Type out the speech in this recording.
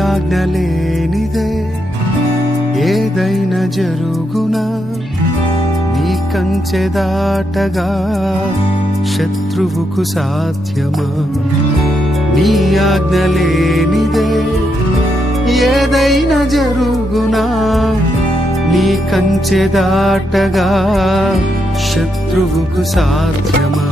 ఆజ్ఞ లేనిదే ఏదైనా జరుగునా, నీ కంచె దాటగా శత్రువుకు సాధ్యమా? నీ ఆజ్ఞ లేనిదే ఏదైనా జరుగునా, నీ కంచె దాటగా శత్రువుకు సాధ్యమా?